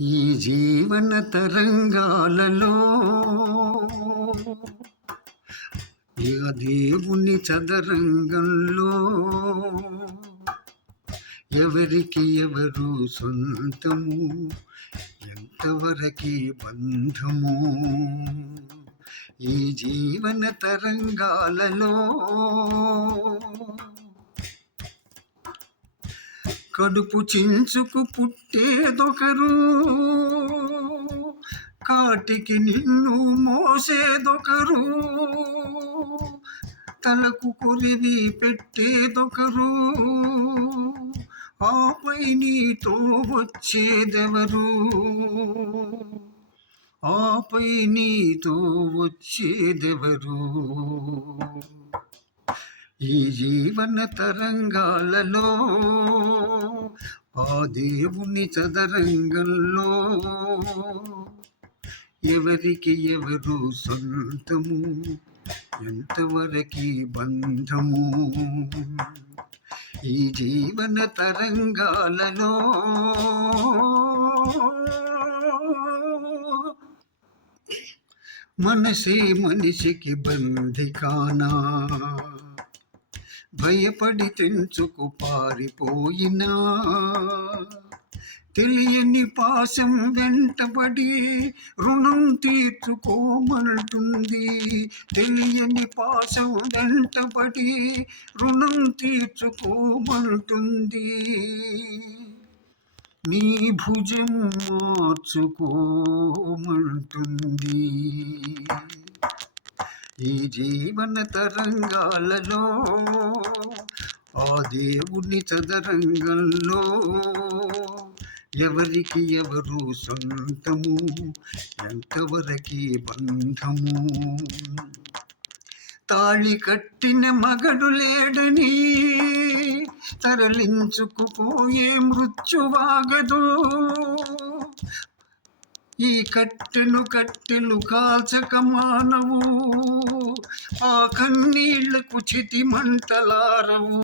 ఈ జీవన తరంగాలలో ఇక దేవుని చదరంగంలో ఎవరికి ఎవరు సొంతము, ఎంతవరకి బంధము. ఈ జీవన తరంగాలలో కడుపు చించుకు పుట్టేదొకరు, కాటికి నిన్ను మోసేదొకరు, తలకు కొరివి పెట్టేదొకరు, ఆపై నీతో వచ్చేదెవరు, ఆపై నీతో వచ్చేదెవరు. ఈ జీవన తరంగాలలో ఆ దేవుని చదరంగంలో ఎవరికి ఎవరు సొంతము, ఎంతవరకి బంధము. ఈ జీవన తరంగాలలో మనసే మనిషికి బంధికానా, భయపడి తెంచుకు పారిపోయినా, తెలియని పాశం వెంటబడి రుణం తీర్చుకోమంటుంది, తెలియని పాశం వెంటబడి రుణం తీర్చుకోమంటుంది, నీ భుజం మార్చుకోమంటుంది. ఈ జీవన తరంగాలలో ఆ దేవుని చదరంగంలో ఎవరికి ఎవరు సొంతము, ఎంతవరకి బంధము. తాళి కట్టిన మగడు లేడని తరలించుకుపోయే మృత్యువాగదు, ఈ కట్టెలు కాల్చక మానవు, ఆ కన్నీళ్లకు చితి మంటలారవు.